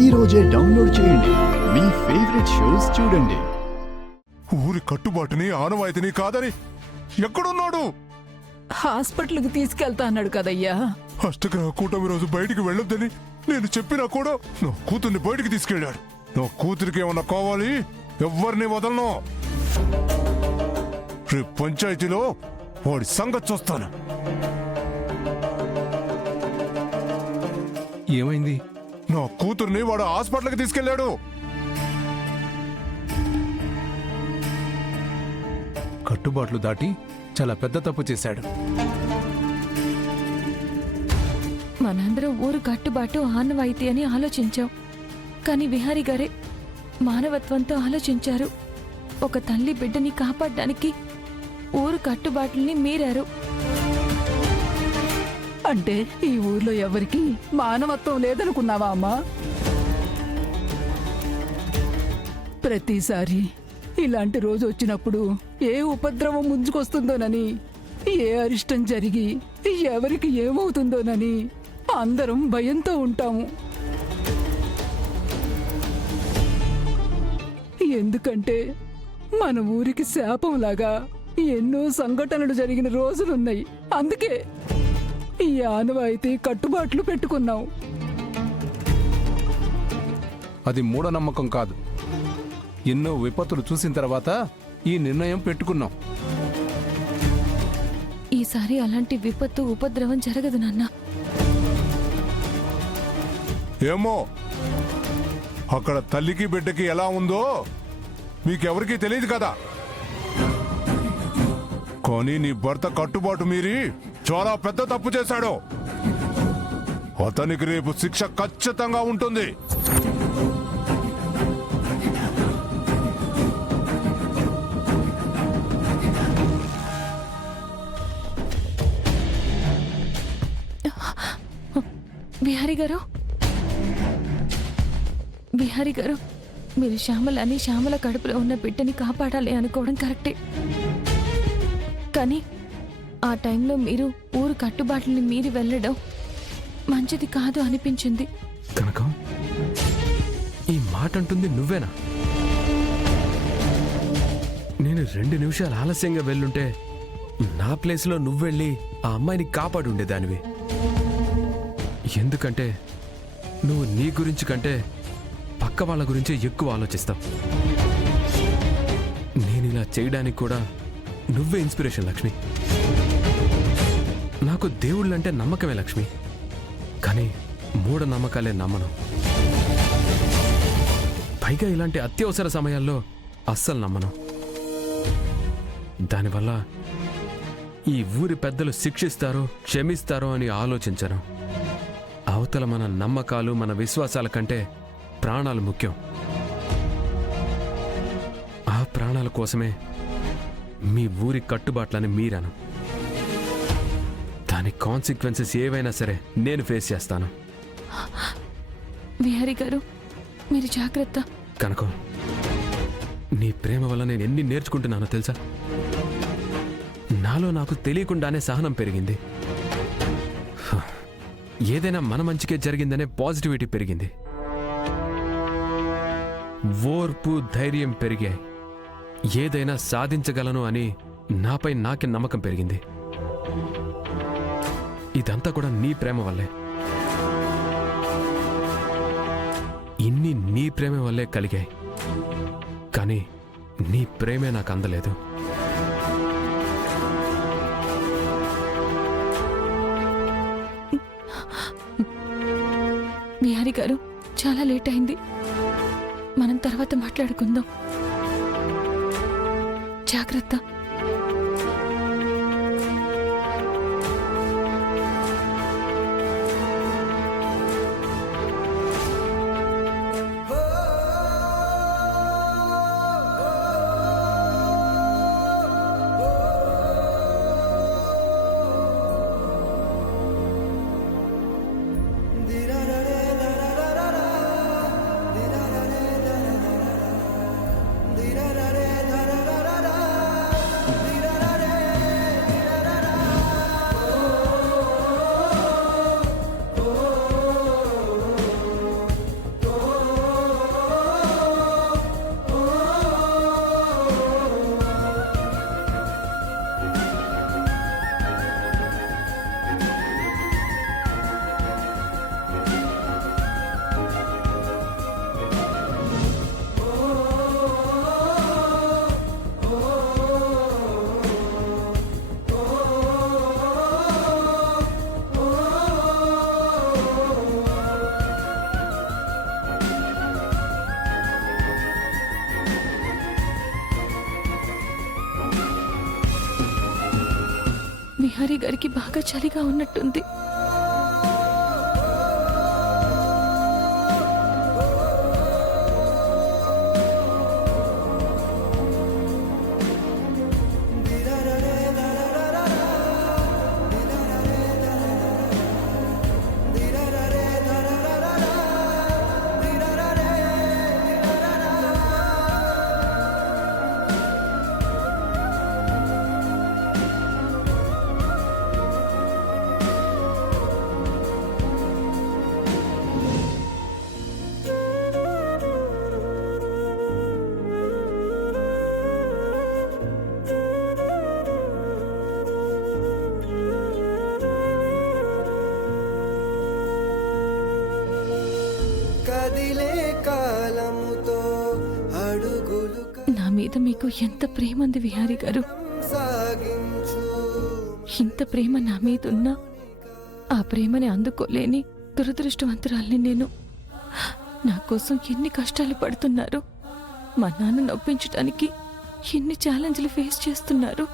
ఈ రోజే డౌన్లోడ్ చేయండి. మీ ఫేవరెట్ షోస్ చూడండి. ఊరి కట్టుబాటుని ఆనవాయితీని కాదని ఎక్కడున్నాడు? హాస్పిటల్కి తీసుకెళ్తా అన్నాడు కదయ్యా. అష్టగ్రహ కూటమి రోజు బయటికి వెళ్ళొద్దని నేను చెప్పినా కూడా నా కూతుర్ని బయటికి తీసుకెళ్ళాడు. నా కూతురికి ఏమన్నా కావాలి, ఎవ్వరిని వదలను. రేపు పంచాయతీలో వాడి సంగతి చూస్తాను. ఏమైంది? నా కూతుర్ని వాడు హాస్పిటల్కి తీసుకెళ్ళాడు. కట్టుబాట్లు దాటి చాలా పెద్ద తప్పు చేశాడు. మనందరం ఊరు కట్టుబాటు ఆనవాయితీ అని ఆలోచించాం. కానీ విహారీ గారే మానవత్వంతో ఆలోచించారు. ఒక తల్లి బిడ్డని కాపాడడానికి ఊరు కట్టుబాట్లని మీరారు. అంటే ఈ ఊర్లో ఎవరికి మానవత్వం లేదనుకున్నావా అమ్మా? ప్రతిసారి ఇలాంటి రోజు వచ్చినప్పుడు ఏ ఉపద్రవం ముంచుకొస్తుందోనని, ఏ అరిష్టం జరిగి ఎవరికి ఏమవుతుందోనని అందరం భయంతో ఉంటాము. ఎందుకంటే మన ఊరికి శాపంలాగా ఎన్నో సంఘటనలు జరిగిన రోజులున్నాయి. అందుకే ఈ ఆనవాయితీ కట్టుబాట్లు పెట్టుకున్నాం. అది మూఢనమ్మకం కాదు. ఎన్నో విపత్తులు చూసిన తర్వాత ఈ నిర్ణయం పెట్టుకున్నాం. ఈసారి అలాంటి విపత్తు ఉపద్రవం జరగదు నాన్న. ఏమో అక్కడ తల్లికి బిడ్డకి ఎలా ఉందో మీకెవరికీ తెలియదు కదా. కానీ నీ భర్త కట్టుబాటు మీరి చాలా పెద్ద తప్పు చేశాడు. అతనికి రేపు శిక్ష ఖచ్చితంగా ఉంటుంది. బిహారీ గారు, మీరు శ్యామల కడుపులో ఉన్న బిడ్డని కాపాడాలి అనుకోవడం కరెక్టే. కానీ ఆ టైంలో మీరు ఊరు కట్టుబాట్లని మీరి వెళ్ళడం మంచిది కాదు అనిపించింది. కనకం, ఈ మాట అంటుంది నువ్వేనా? నేను 2 నిమిషాలు ఆలస్యంగా వెళ్ళుంటే నా ప్లేస్లో నువ్వెళ్ళి ఆ అమ్మాయిని కాపాడు ఉండేదానివి. ఎందుకంటే నువ్వు నీ గురించి కంటే పక్క వాళ్ళ గురించే ఎక్కువ ఆలోచిస్తావు. నేను ఇలా చేయడానికి కూడా నువ్వే ఇన్స్పిరేషన్ లక్ష్మి. నాకు దేవుళ్ళంటే నమ్మకమే లక్ష్మి, కానీ మూఢనమ్మకాలే నమ్మను. పైగా ఇలాంటి అత్యవసర సమయాల్లో అస్సలు నమ్మను. దానివల్ల ఈ ఊరి పెద్దలు శిక్షిస్తారో క్షమిస్తారో అని ఆలోచించను. అవతల మన నమ్మకాలు మన విశ్వాసాల కంటే ప్రాణాలు ముఖ్యం. ఆ ప్రాణాల కోసమే మీ ఊరి కట్టుబాట్లని మీరాను. దాని కాన్సిక్వెన్సెస్ ఏవైనా సరే నేను ఫేస్ చేస్తాను. విహారీ గారు, మీరు జాగ్రత్త. కనుక నీ ప్రేమ వల్ల నేను ఎన్ని నేర్చుకుంటున్నానో తెలుసా? నాలో నాకు తెలియకుండానే సహనం పెరిగింది. ఏదైనా మన మంచికే జరిగిందనే పాజిటివిటీ పెరిగింది. ఓర్పు ధైర్యం పెరిగాయి. ఏదైనా సాధించగలను అని నాపై నాకే నమ్మకం పెరిగింది. ఇదంతా కూడా నీ ప్రేమ వల్లే. ఇన్ని నీ ప్రేమ వల్లే కలిగాయి. కానీ నీ ప్రేమే నాకు అందలేదు. విహారీ గారు, చాలా లేట్ అయింది. మనం తర్వాత మాట్లాడుకుందాం. జాగ్రత్త. విహారీ గారికి బాగా చలిగా ఉన్నట్టుంది. నా మీద మీకు ఎంత ప్రేమ ఉంది విహారీ గారు. ఇంత ప్రేమ నా మీద ఉన్నా ఆ ప్రేమని అందుకోలేని దురదృష్టవంతురాల్ని నేను. నా కోసం ఎన్ని కష్టాలు పడుతున్నారు, మా నాన్న నొప్పించడానికి ఎన్ని ఛాలెంజ్లు ఫేస్ చేస్తున్నారు.